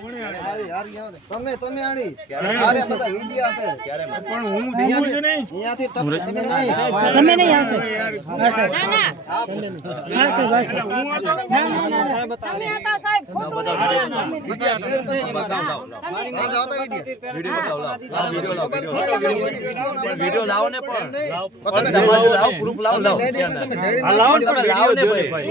તમે આણી અરે બધા વિડિયા છે પણ હું જોઉં છું નહીં અહીંયાથી તમે નહીં આવશે ના તમે હતા સાહેબ ફોટો વિડિયો લાવો ને પણ લાવો પ્રૂફ લાવો લાવો તમે લાવો ને ભાઈ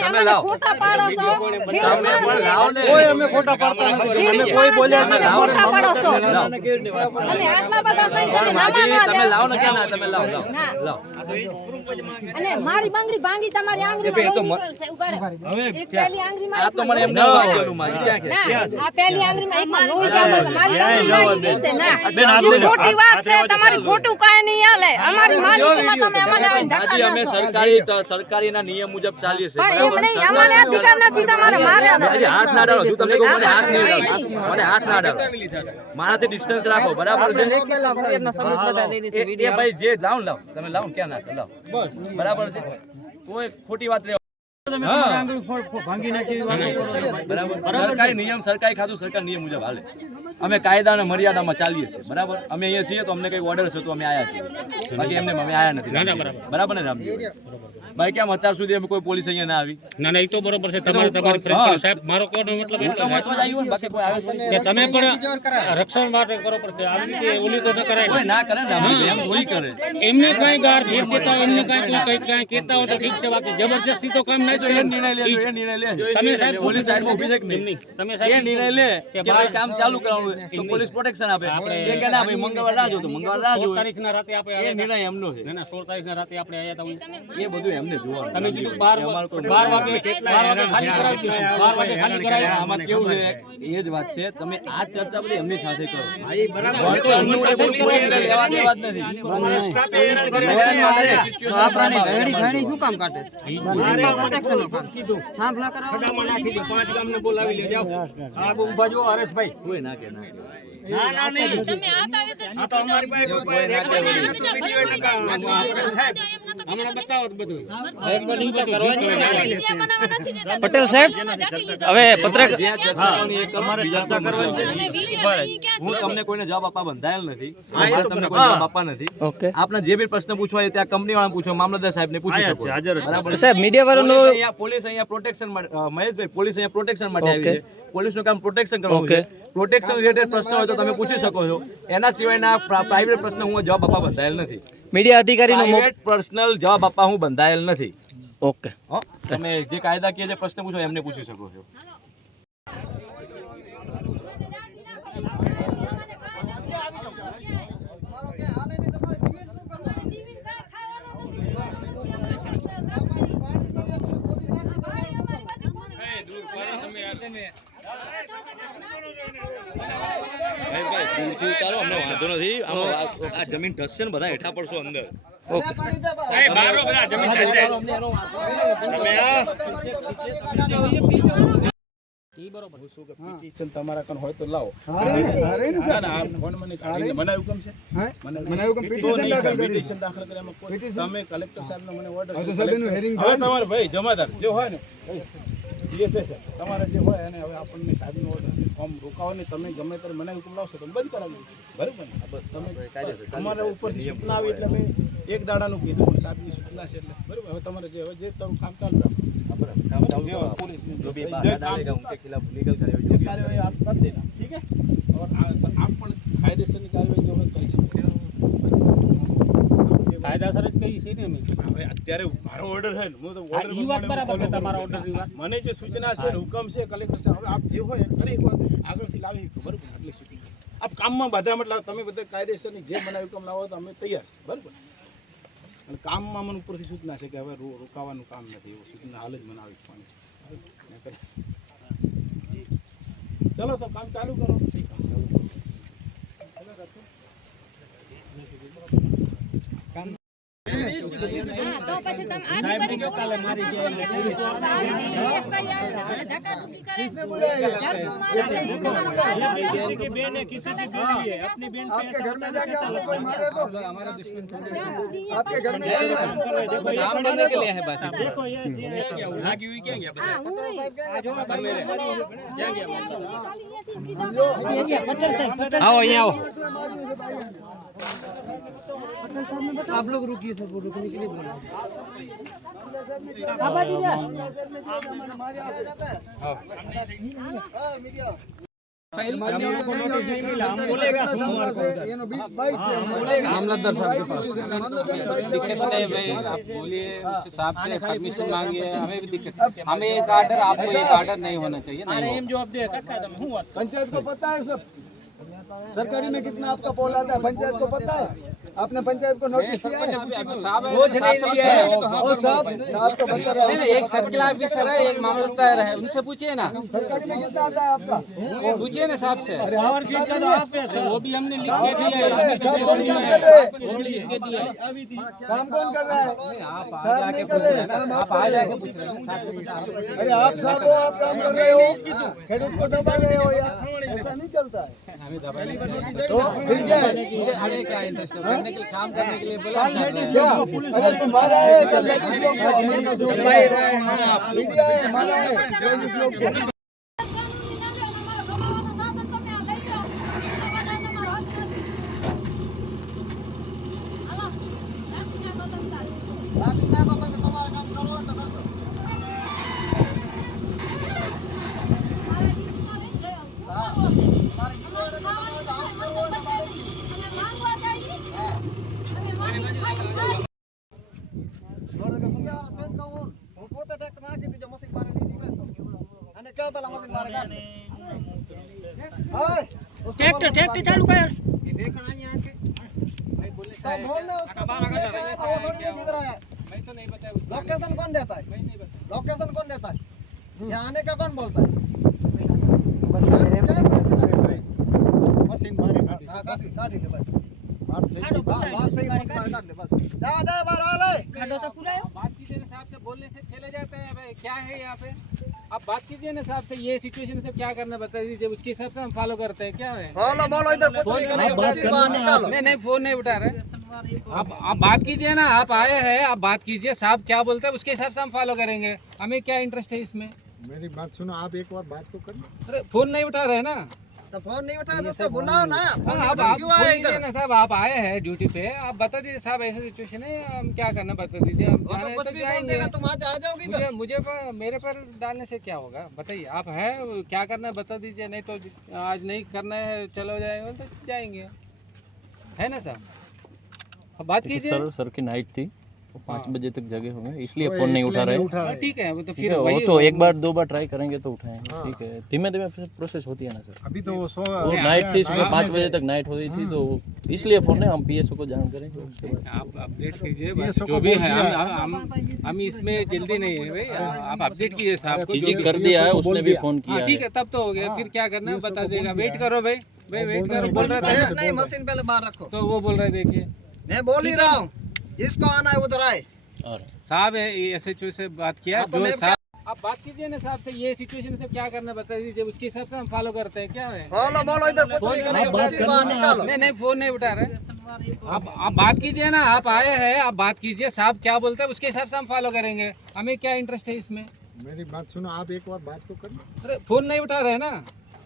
તમે લાવો ફોટા પાડો છો તમે પણ લાવો ને કોઈ અમે ખોટા પાડતા નથી અમે કોઈ બોલ્યા નથી ફોટા પાડો છો તમે આટલા બધા થઈ તમે નામાં તમે લાવો ને ક્યાં ના તમે લાવો લાવો અને મારી બાંગડી ભાંગી તમારી આંગળીમાં લોહી નીકળશે ઉભા રહો એક પહેલી આંગળીમાં આ તો મને એમ ન વાગ્યું મારી ક્યાં કે આ પહેલી આંગળીમાં એકમાં લોહી જાતો તો મારી બાંગડી નીકળશે ના એ ખોટી વાત છે તમારી ખોટું કાઈ નહીં હાલે અમારી માલિકીમાં તમે અમને ધક્કા આજે અમે સરકારીના નિયમ મુજબ ચાલીએ છે પણ એમ નહીં અમને અધિકાર નથી તમારે મારે હાથ ના ડાળો તમે કહો મને હાથ નહીં મને હાથ ના ડાળો મારાથી ડિસ્ટન્સ રાખો બરાબર છે એ ભાઈ જે લાવ તમે લાવો ક્યાં ના છે લાવ બસ બરાબર છે કોઈ ખોટી વાત સરકારી નિયમ સરકારી ખાતું સરકાર નિયમ મુજબ હાલે અમે કાયદા અને મર્યાદામાં ચાલીએ છીએ બરાબર અમે અહીંયા છીએ તો અમને કઈ ઓર્ડર છે તો અમે આયા છીએ બાકી એમને અમે આયા નથી બરાબર ને રામજી ભાઈ કેમ અત્યાર સુધી અમે કોઈ પોલીસ અહીંયા ના આવી ના ના એ તો બરોબર છે તમારી ફરજ સાહેબ મારો કહેવાનો મતલબ એટલો છે બાકી કોઈ આવે કે તમે પણ રક્ષણ માટે કરો પડશે આવી રીતે ઓલી તો ન કરાય કોઈ ના કરે ને એમ થોડી કરે એમને કઈ ગાર ભેટ દેતા હોય એમને કઈ કહેતા હોય તો ઠીક છે બાકી જબરજસ્તી તો કામ નહીં. એ નિર્ણય લે તમે સાહેબ પોલીસ સાઈડ માં ઉભી છે કે નહીં તમે એ સાહેબ નિર્ણય લે કે ભાઈ કામ ચાલુ કરવાનું તો પોલીસ પ્રોટેક્શન આપે એ કે ના ભાઈ મંગળવાર રાહ જો તો મંગળવાર રાહ જો 16 તારીખના રાતે આપણે એ નિર્ણય એમનો છે ના ના 16 તારીખના રાતે આપણે આયા હતા એ બધું એમને જોવાનું તમે કીધું 12 વાગે ખાલી કરાવી 12 વાગે ખાલી કરાવી આમાં કેવું છે એ જ વાત છે તમે આ ચર્ચા બધી એમની સાથે કરો પટેલ સાહેબ હવે પત્રકાર હું તમને કોઈને જવાબ આપવા બંધાયેલ નથી તમને કોઈ જવાબ આપવા નથી આપને જે બી પ્રશ્ન પૂછવા હોય ત્યાં કંપની વાળાને પૂછો મામલતદાર સાહેબને પૂછી શકો સાહેબ મીડિયા વાળાનો પોલીસ અહીંયા પ્રોટેક્શન માટે મહેશભાઈ પોલીસ અહીંયા પ્રોટેક્શન માટે આવી છે પોલીસનું કામ પ્રોટેક્શન કરવાનું છે પ્રોટેક્શન રિલેટેડ પ્રશ્ન હોય તો તમે પૂછી શકો છો એના સિવાયના પ્રાઇવેટ પ્રશ્ન હું જવાબ આપવા બંધાયેલ નથી મીડિયા અધિકારીનો પર્સનલ જવાબ આપવા હું બંધાયેલ નથી ઓકે તમે જે કાયદાકીય જે પ્રશ્ન પૂછો એમને પૂછી શકો છો દૂરથી ઉતારો અમને વાંધો નથી આ જમીન ધસશે ને બધા હેઠા પડશો અંદર સાહેબ મારો બધા જમીન થશે પિટિશન તમારા કન હોય તો લાવો ના ફોન મને મને હુકમ છે મને હુકમ પિટિશન દાખલ કરવામાં કોઈ તમે કલેક્ટર સાહેબનો મને ઓર્ડર છે હવે તમારે ભાઈ જમાદાર જે હોય ને ડીએસએ છે તમારે જે હોય અને હવે આપણને સાહેબનો ઓર્ડર ફોર્મ રોકાવો ને તમે ગમે ત્યારે મને હુકમ લાવશો તો બંધ કરાવી બરાબર ને બસ તમે તમારા ઉપરથી સૂચના આવી એટલે મેં એક દાડાનું કીધું પણ સાહેબની સૂચના છે એટલે બરાબર હવે તમારે જે હવે જે તમારું કામ ચાલુ રાખો પોલીસની जो भी बात डालेगा उनके खिलाफ लीगल कार्रवाई आप कर देना ठीक है और आप પણ કાયદેસરની કાર્યવાહી જો કરી શકો કાયદાસર જ કઈ છે ને અમે હવે અત્યારે મારો ઓર્ડર છે ને હું તો ઓર્ડર ઈ વાત બરાબર છે તમારા ઓર્ડર ની વાત મને જે સૂચના છે હુકમ છે કલેક્ટર સાહેબ હવે આપ જે હોય કરી આગળથી લાવી બરાબર આટલી સૂચના આપ કામમાં બધા મતલબ તમે બધા કાયદેસરની જે મને હુકમ લાવો તો અમે તૈયાર છે બરાબર અને કામમાં મને ઉપરથી સૂચના છે કે હવે રોકાવાનું કામ નથી એવું સૂચના હાલ જ મને આવી ફોન ચલો તો કામ ચાલુ કરો કામ તો પછી તમે આટલી બધી પોલીસ દિનેશભાઈ આવે ધક્કાધુક્કી કરે ઝાડુ મારે છે, ઈ તમારો ભાઈ છે. आपके घर में जाके आपको कोई मारे तो ત્યાં સુધી आपके घर में जाके आपको कोई मारे तो હા હું આવો અહીંયા આવો आप लोग रुकिए सर, वो रुकने के लिए बोल रहे हैं। मीडिया आप बोलिए साहब से परमिशन मांगिए, हमें भी दिक्कत, हमें एक आर्डर, आपको एक आर्डर नहीं होना चाहिए, नहीं हो। पंचायत को पता है सब, सरकारी में कितना आपका पोल आता है पंचायत को पता है? आपने पंचायत को नोटिस किया है? वो साहब को बता रहा नहीं, एक सर्किल ऑफिसर है, एक मामलतदार है, उनसे पूछिए ना, सरकारी में कितना आता है आपका? पूछिए ना साहब से। वो भी हमने लिख के दिया है, काम कौन कर रहा है? आप आ साहब जाके नहीं पूछ कर रहे रहे हैं, हैं, काम आप आ जाके पूछ रहे हैं साहब से। अरे आप साहब हो, आप काम कर रहे हो, खेडूत को दबा रहे हो यार, ऐसा नहीं चलता है। हमें दबाई नहीं करनी। तो फिर क्या है? मुझे आगे क्या इंटरेस्ट है, करने के लिए, काम करने के लिए बोला कर रहे हैं। क्या? अरे तुम्हारा है तो लेडीज लोग को मीडिया है हमारा है लेडीज लोग को ट्रैक्टर चालू कर। मैं तो नहीं बताया, लोकेशन कौन देता है? लोकेशन कौन देता है? यहाँ आने का कौन बोलता है? मशीन मारे हाँ, काट ले बस। हाँ, बात सही मस्त काट ले बस। जा बाहर आ ले। बात कीजिए ना साहब से, बोलने से चले जाते हैं। भाई क्या है यहाँ पे, आप बात कीजिए ना साहब से, ये सिचुएशन से क्या करना बता दीजिए, उसके हिसाब से हम फॉलो करते हैं। क्या है बोलो बोलो इधर कुछ नहीं करेंगे, मशीन बाहर निकालो। नहीं, फोन नहीं उठा रहे। आप बात कीजिए ना, आप आए हैं, आप बात कीजिए, साहब क्या बोलते हैं उसके हिसाब से हम फॉलो करेंगे। हमें क्या इंटरेस्ट है इसमें। मेरी बात सुनो, आप एक बार बात तो करिए। अरे फोन नहीं उठा रहे ना, तो फोन नहीं उठाया तो उसको बुलाओ ना। फोन आप निकाल क्यों आए फोन इधर? कीजिए ना साहब, आप आए हैं ड्यूटी पे, आप बता दीजिए साहब ऐसा सिचुएशन है, हम क्या करना बता दीजिए। हम वो तो जाने कुछ तो भी बोल जाएंगे। देगा, तुम आज आ जाओगे इधर। मुझे मेरे पर डालने से क्या होगा बताइए। आप हैं, क्या करना है बता दीजिए, नहीं तो आज नहीं करना है चलो जाएंगे तो जाएंगे, है ना साहब। अब बात कीजिए। सर की नाइट थी, 5 हाँ। बजे तक जगे होंगे, इसलिए फोन नहीं उठा रहे। हाँ, ठीक है, वो तो ठीक फिर है, वो वही तो होगा। एक बार 2 बार ट्राई करेंगे तो उठाएंगे। ठीक है, धीमे धीमे प्रोसेस होती है ना सर। अभी तो वो वो नाइट थी, सुबह 5 बजे तक नाइट हो रही थी, तो इसलिए फोन है, हम पीएसओ को जान करेंगे उसके बाद। आप अपडेट कीजिए, बस PSO को जो भी बोल है दिया हम इसमें जल्दी नहीं है भाई, आप अपडेट कीजिए साहब को। चीजी जो कर भी- दिया है, को उसने बोल भी दिया। फोन हाँ, किया ठीक है। है, तब तो हो गया। फिर क्या करना है PSO बता को देगा। बोल वेट दिया। करो भाई, वेट करो। बोल रहे थे नहीं, मशीन पहले बाहर रखो। तो वो बोल रहे देखिए मैं बोल ही रहा हूँ, इसको आना है उधर आए। और साहब SHO से बात किया। हाँ, तो जो मैं साहब आप बात कीजिए ना साहब से, ये सिचुएशन से क्या करना बता दीजिए, उसके हिसाब से हम फॉलो करते हैं। क्या है बोलो बोलो इधर कुछ नहीं करेंगे, मशीन बाहर निकालो। नहीं, फोन नहीं उठा रहे। आप बात कीजिए ना, आप आए हैं, आप बात कीजिए, साहब क्या बोलते हैं उसके हिसाब से हम फॉलो करेंगे। हमें क्या इंटरेस्ट है इसमें। मेरी बात सुनो, आप एक बार बात तो करिए। अरे फोन नहीं उठा रहे ना,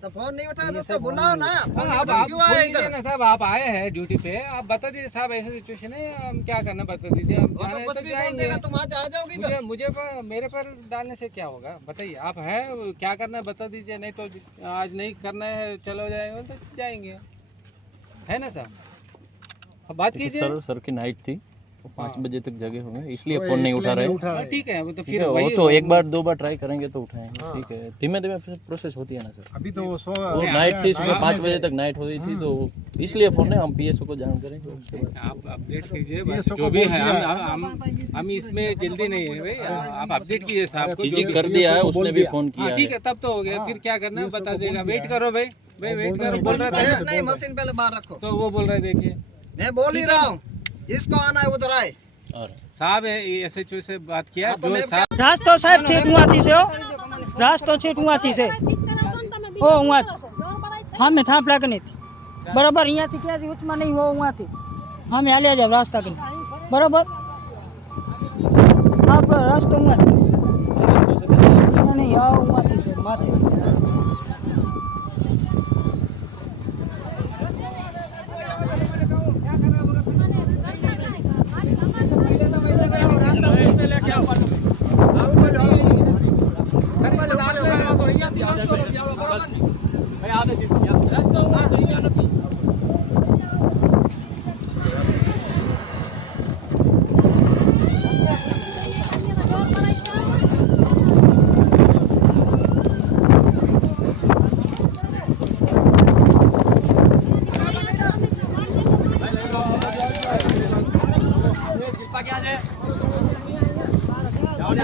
तो फोन नहीं उठाया तो उसको बुलाओ ना। फोन आप निकाल क्यों आए फोन कीजिए इधर? ना साहब, आप आए हैं ड्यूटी पे, आप बता दीजिए साहब ऐसा सिचुएशन है, हम क्या करना बता दीजिए। हम वो तो जाने कुछ तो भी बोल जाएंगे। देगा, तुम आज आ जाओगे इधर। मेरे पर डालने से क्या होगा बताइए। आप हैं, क्या करना है बता दीजिए, नहीं तो आज नहीं करना है चलो जाएंगे तो जाएंगे, है ना साहब। अब बात कीजिए। सर की नाइट थी, 5 हाँ। बजे तक जगे होंगे, इसलिए फोन नहीं उठा रहे। हाँ, ठीक है, वो तो ठीक फिर है, वो वही तो होगा। एक बार 2 बार ट्राई करेंगे तो उठाएंगे। हाँ। ठीक है, धीमे धीमे प्रोसेस होती है ना सर। अभी तो वो वो नाइट थी, सुबह 5 बजे तक नाइट हो रही थी, तो इसलिए फोन है, हम पीएसओ को जान करेंगे उसके बाद। आप अपडेट कीजिए, बस PSO को जो भी बोल है दिया। हम इसमें जल्दी नहीं है भाई, आप अपडेट कीजिए साहब को। चीजी जो भी- कर दिया है, PSO को उसने बोल भी दिया। फोन हाँ, किया ठीक है। है, तब तो हो गया। फिर क्या करना है PSO बता को देगा। बोल वेट दिया। करो भाई, वेट करो। बोल रहे थे ना, नहीं, मशीन पहले बाहर रखो। तो वो बोल रहे देखिए। मैं बोल ही रहा हूँ, इसको आना है उधर आए। और साहब SHO से बात किया हाँ, तो जो मैं साहब रास्तो साहेब छेठ उहाँથી છે હો રાસ્તો છેઠ ઉहाँથી છે હો ઉहाँથી હા મેં થાંપ લાગણી હતી બરાબર અહીંયાથી ક્યાંથી ઉચ્ચમાં નહીં હો ઉहाँથી હા મેં હાલ્યા જાવ રાસ્તા કરી બરાબર હા પણ રસ્તો ઉहाँથી નહીં હા ઉहाँથી છે માથે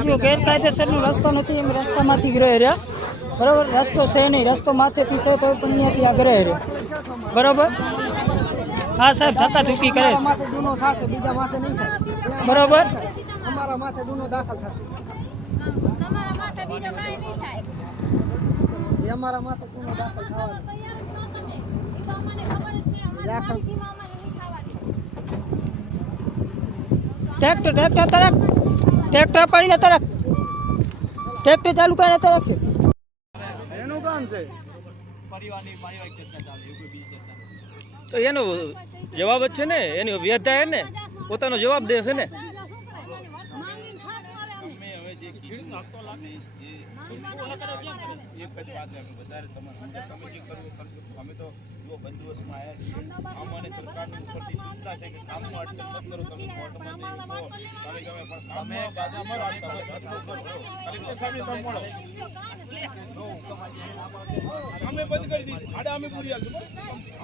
જો ગેરકાયદેસરનો રસ્તો નથી એમ રસ્તામાંથી ગ્રહ રહ્યા બરાબર રસ્તો છે નહીં રસ્તો માથેથી છે તો પણ અહીંયાથી આ ગ્રહ રહ્યો બરાબર હા સાહેબ ધક્કા ધુક્કી કરે છે ગુનો થશે બીજા માથે નહીં થાય બરાબર અમારા માથે ગુનો દાખલ થશે તમારા માટે બીજો કાંઈ નહીં થાય એ અમારા માથે ગુનો દાખલ થવાનો દાખલ ટ્રેક્ટર તરફ ટ્રેક્ટર પડીને તરફ ટ્રેક્ટર ચાલુ કરીને તરફ એનું કામ છે પારિવારિક ચર્ચા ચાલે એવું કોઈ બીજી ચર્ચા નથી. તો એનો જવાબ જ છે ને એની વ્યથા ને પોતાનો જવાબ દે છે ને અમે હવે જે કીધું અમે જે એક જ વાત છે, અમે વધારે તમારે તમે જે કરવું કરશો. અમે તો જો બંદોબસ્તમાં આવ્યા છીએ. અમને સરકારની ઉપરથી ચિંતા છે કે કામમાં અડચણ મત કરો. તમે કોર્ટમાં જઈ કહો, તમે ગમે પણ કામમાં બાધા અમારો અડચણ કરો. કલેક્ટર સાહેબને તમે મળો. અમે બંધ કરી દઈશું. ખાડા અમે પૂરી આપશું. બસ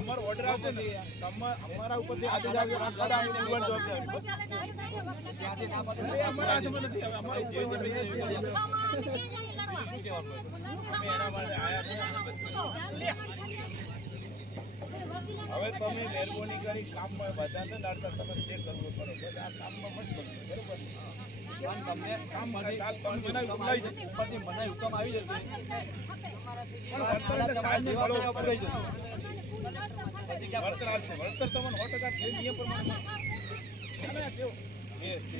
અમારો ઓર્ડર આવશે ને અમારા ઉપરથી આદેશ આવે ખાડા અમે પૂરવાની જવાબદારી. બસ અમારા હાથમાં નથી. હવે અમારે જે અમે એના માટે આયા હવે તમે મહેરબાની કરી કામમાં બધાને નાડતા તમે જે કરવું કરો. બસ આ કામમાં મત કરજો. બરોબર કામ કાલ તમે બનાવી બોલાવી જશે. ઉપરથી મનાઈ હુકમ આવી જશે પણ વળતર એટલે સાહેબને મળો. વળતર આવશે. વળતર તમને 100% જે નિયમ પ્રમાણે મળશે.